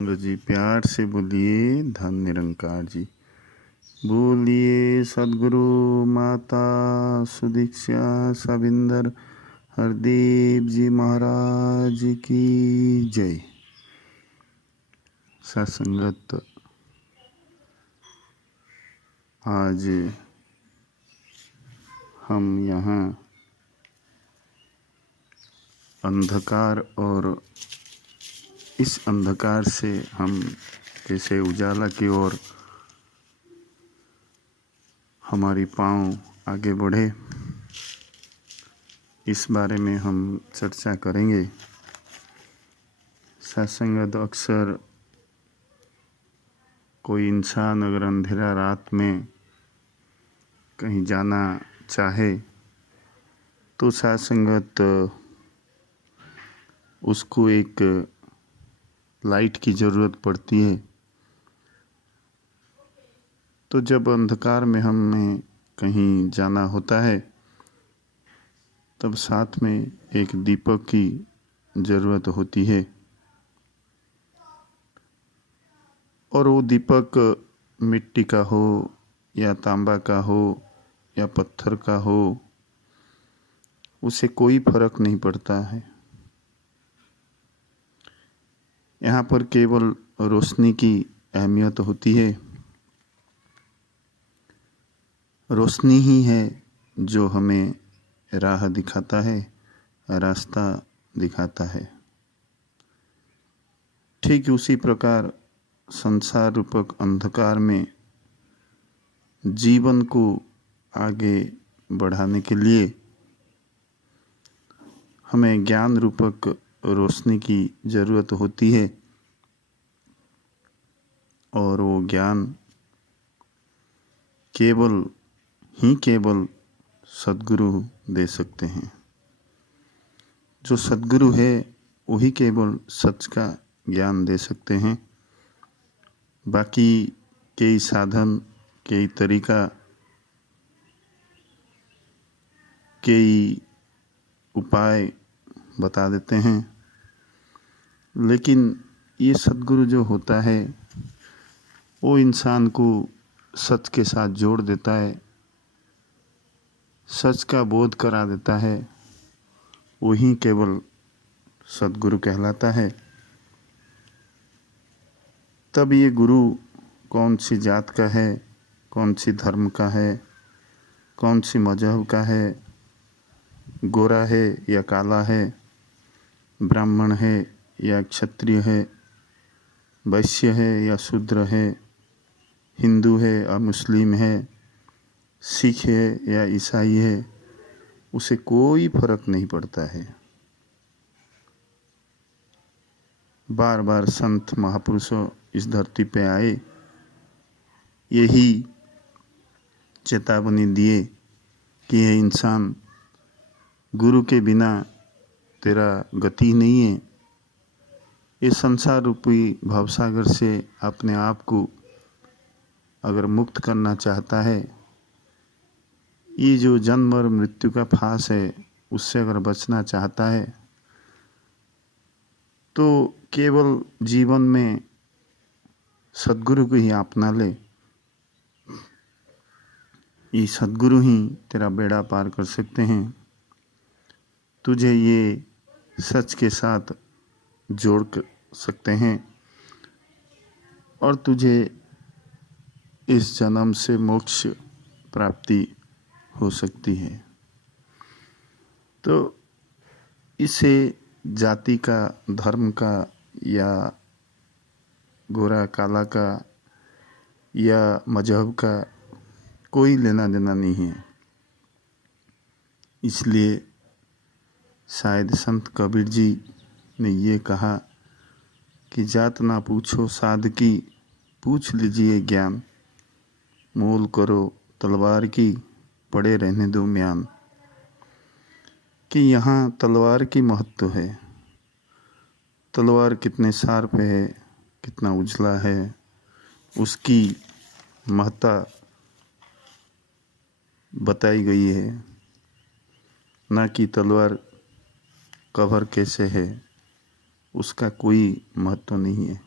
जी प्यार से बोलिए धन निरंकार जी। बोलिए सदगुरु माता सुदीक्षा सविंदर हरदीप जी महाराज की जय। सत्संगत आज हम यहाँ अंधकार और इस अंधकार से हम कैसे उजाला की ओर हमारी पाँव आगे बढ़े, इस बारे में हम चर्चा करेंगे। सत्संगत अक्सर कोई इंसान अगर अंधेरा रात में कहीं जाना चाहे तो सत्संगत उसको एक लाइट की ज़रूरत पड़ती है। तो जब अंधकार में हमें कहीं जाना होता है तब साथ में एक दीपक की ज़रूरत होती है, और वो दीपक मिट्टी का हो या तांबा का हो या पत्थर का हो, उसे कोई फर्क नहीं पड़ता है। यहाँ पर केवल रोशनी की अहमियत होती है। रोशनी ही है जो हमें राह दिखाता है, रास्ता दिखाता है। ठीक उसी प्रकार संसार रूपक अंधकार में जीवन को आगे बढ़ाने के लिए हमें ज्ञान रूपक रोशनी की ज़रूरत होती है, और वो ज्ञान केवल सद्गुरु दे सकते हैं। जो सद्गुरु है वही केवल सच का ज्ञान दे सकते हैं। बाकी कई साधन, कई तरीका, कई उपाय बता देते हैं, लेकिन ये सद्गुरु जो होता है वो इंसान को सच के साथ जोड़ देता है, सच का बोध करा देता है। वही केवल सद्गुरु कहलाता है। तब ये गुरु कौन सी जात का है, कौन सी धर्म का है, कौन सी मजहब का है, गोरा है या काला है, ब्राह्मण है या क्षत्रिय है, वैश्य है या शूद्र है, हिंदू है या मुस्लिम है, सिख है या ईसाई है, उसे कोई फर्क नहीं पड़ता है। बार बार संत महापुरुषों इस धरती पे आए, यही चेतावनी दिए कि ये इंसान, गुरु के बिना तेरा गति नहीं है। इस संसार रूपी भवसागर से अपने आप को अगर मुक्त करना चाहता है, ये जो जन्म और मृत्यु का फांस है उससे अगर बचना चाहता है, तो केवल जीवन में सद्गुरु को ही अपना ले। ये सद्गुरु ही तेरा बेड़ा पार कर सकते हैं। तुझे ये सच के साथ जोड़ सकते हैं और तुझे इस जन्म से मोक्ष प्राप्ति हो सकती है। तो इसे जाति का, धर्म का या गोरा काला का या मजहब का कोई लेना देना नहीं है। इसलिए शायद संत कबीर जी ने ये कहा कि जात ना पूछो साधकी, पूछ लीजिए ज्ञान, मोल करो तलवार की, पड़े रहने दो म्यान। कि यहाँ तलवार की महत्व है। तलवार कितने शार्प है, कितना उजला है, उसकी महत्ता बताई गई है, ना कि तलवार कवर कैसे है, उसका कोई महत्व नहीं है।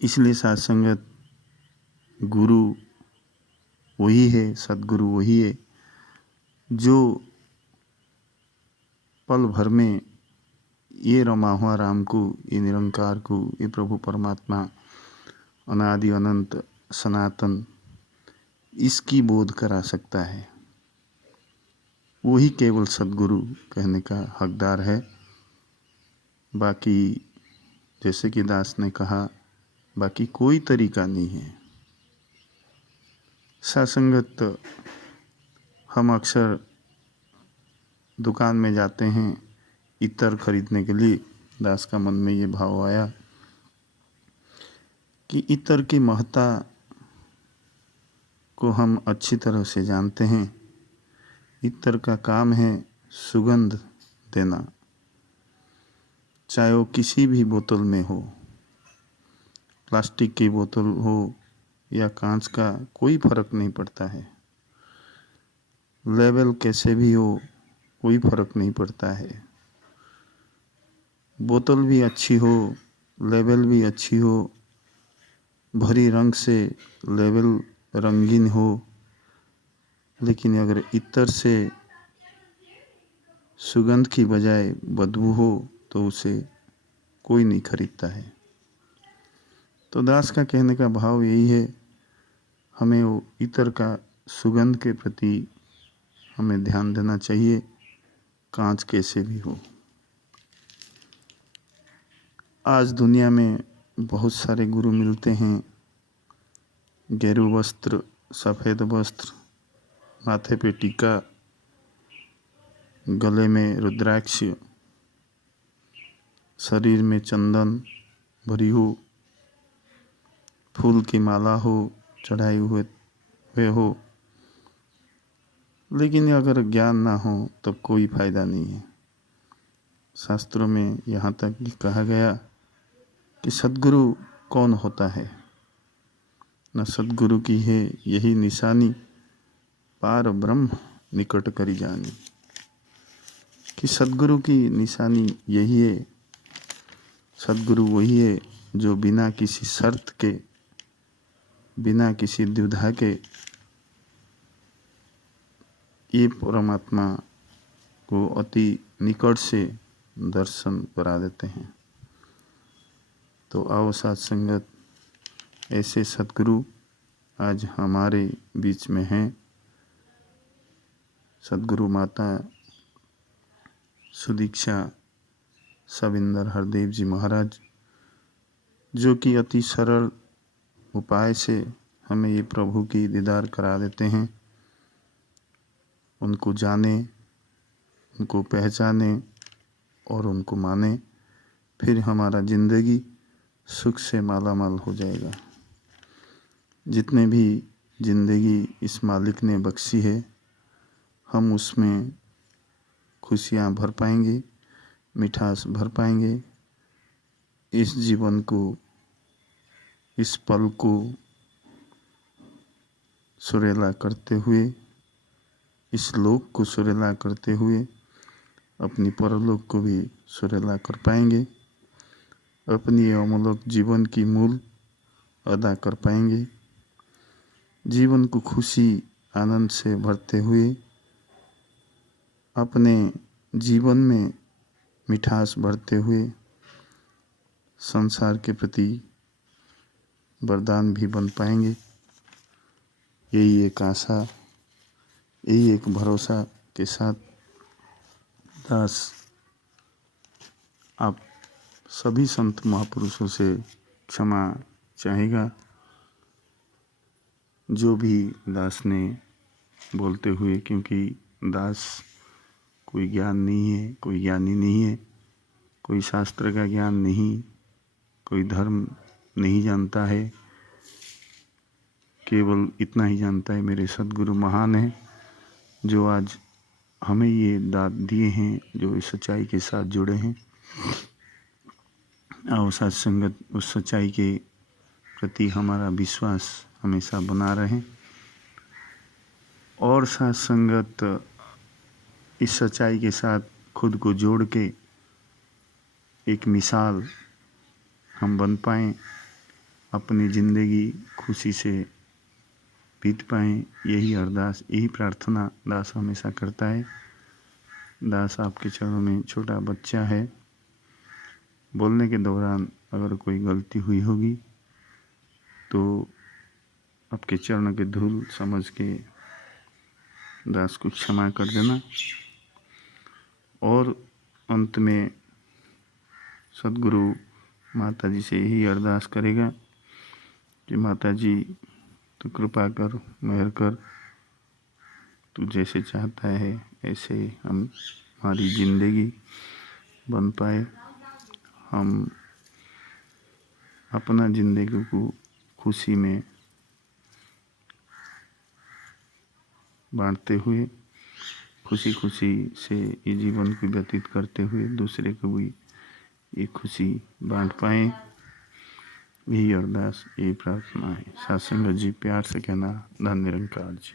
इसलिए साथ संगत गुरु वही है, सदगुरु वही है जो पल भर में ये रमा हुआ राम को, ये निरंकार को, ये प्रभु परमात्मा अनादि अनंत सनातन, इसकी बोध करा सकता है। वही केवल सदगुरु कहने का हकदार है। बाकी जैसे कि दास ने कहा, बाकी कोई तरीका नहीं है। सासंगत हम अक्सर दुकान में जाते हैं इत्र खरीदने के लिए। दास का मन में ये भाव आया कि इत्र की महत्ता को हम अच्छी तरह से जानते हैं। इत्र का काम है सुगंध देना, चाहे वो किसी भी बोतल में हो, प्लास्टिक की बोतल हो या कांच का, कोई फर्क नहीं पड़ता है। लेबल कैसे भी हो, कोई फर्क नहीं पड़ता है। बोतल भी अच्छी हो, लेबल भी अच्छी हो, भरी रंग से लेबल रंगीन हो, लेकिन अगर इत्र से सुगंध की बजाय बदबू हो तो उसे कोई नहीं खरीदता है। तो दास का कहने का भाव यही है, हमें वो इत्र का सुगंध के प्रति हमें ध्यान देना चाहिए, कांच कैसे भी हो। आज दुनिया में बहुत सारे गुरु मिलते हैं, गेरू वस्त्र, सफ़ेद वस्त्र, माथे पे टीका, गले में रुद्राक्ष, शरीर में चंदन भरी हो, फूल की माला हो, चढ़ाए हुए हो, लेकिन अगर ज्ञान ना हो तब कोई फायदा नहीं है। शास्त्रों में यहाँ तक कि कहा गया कि सद्गुरु कौन होता है। न सद्गुरु की है यही निशानी, पार ब्रह्म निकट करी जानी। कि सद्गुरु की निशानी यही है, सद्गुरु वही है जो बिना किसी शर्त के, बिना किसी द्विधा के ये परमात्मा को अति निकट से दर्शन करा देते हैं। तो आओ साथ संगत, ऐसे सद्गुरु आज हमारे बीच में हैं। सद्गुरु माता सुदीक्षा सविंदर हरदेव जी महाराज, जो कि अति सरल उपाय से हमें ये प्रभु की दीदार करा देते हैं। उनको जाने, उनको पहचाने और उनको माने, फिर हमारा ज़िंदगी सुख से मालामाल हो जाएगा। जितने भी ज़िंदगी इस मालिक ने बख्शी है, हम उसमें खुशियाँ भर पाएंगे, मिठास भर पाएंगे। इस जीवन को, इस पल को सुरेला करते हुए, इस लोक को सुरेला करते हुए अपनी परलोक को भी सुरेला कर पाएंगे। अपनी अमूल्य जीवन की मूल अदा कर पाएंगे। जीवन को खुशी आनंद से भरते हुए, अपने जीवन में मिठास भरते हुए, संसार के प्रति वरदान भी बन पाएंगे। यही एक आशा, यही एक भरोसा के साथ दास आप सभी संत महापुरुषों से क्षमा चाहेगा। जो भी दास ने बोलते हुए, क्योंकि दास कोई ज्ञान नहीं है, कोई ज्ञानी नहीं है, कोई शास्त्र का ज्ञान नहीं, कोई धर्म नहीं जानता है, केवल इतना ही जानता है मेरे सद्गुरु महान हैं, जो आज हमें ये दात दिए हैं, जो इस सच्चाई के साथ जुड़े हैं। और साथ संगत उस सच्चाई के प्रति हमारा विश्वास हमेशा बना रहे, और साथ संगत इस सच्चाई के साथ खुद को जोड़ के एक मिसाल हम बन पाएँ, अपनी ज़िंदगी खुशी से बीत पाएँ। यही अरदास, यही प्रार्थना दास हमेशा करता है। दास आपके चरणों में छोटा बच्चा है। बोलने के दौरान अगर कोई गलती हुई होगी तो आपके चरणों के धूल समझ के दास को क्षमा कर देना। और अंत में सद्गुरु माता जी से यही अरदास करेगा कि माता जी तू कृपा कर, मेहर कर, तू जैसे चाहता है ऐसे हमारी ज़िंदगी बन पाए। हम अपना ज़िंदगी को खुशी में बांटते हुए, खुशी खुशी से ये जीवन को व्यतीत करते हुए दूसरे को भी ये खुशी बांट पाएँ। यही अरदास, यही प्रार्थना है। सत्संग जी प्यार से कहना। धन निरंकार जी।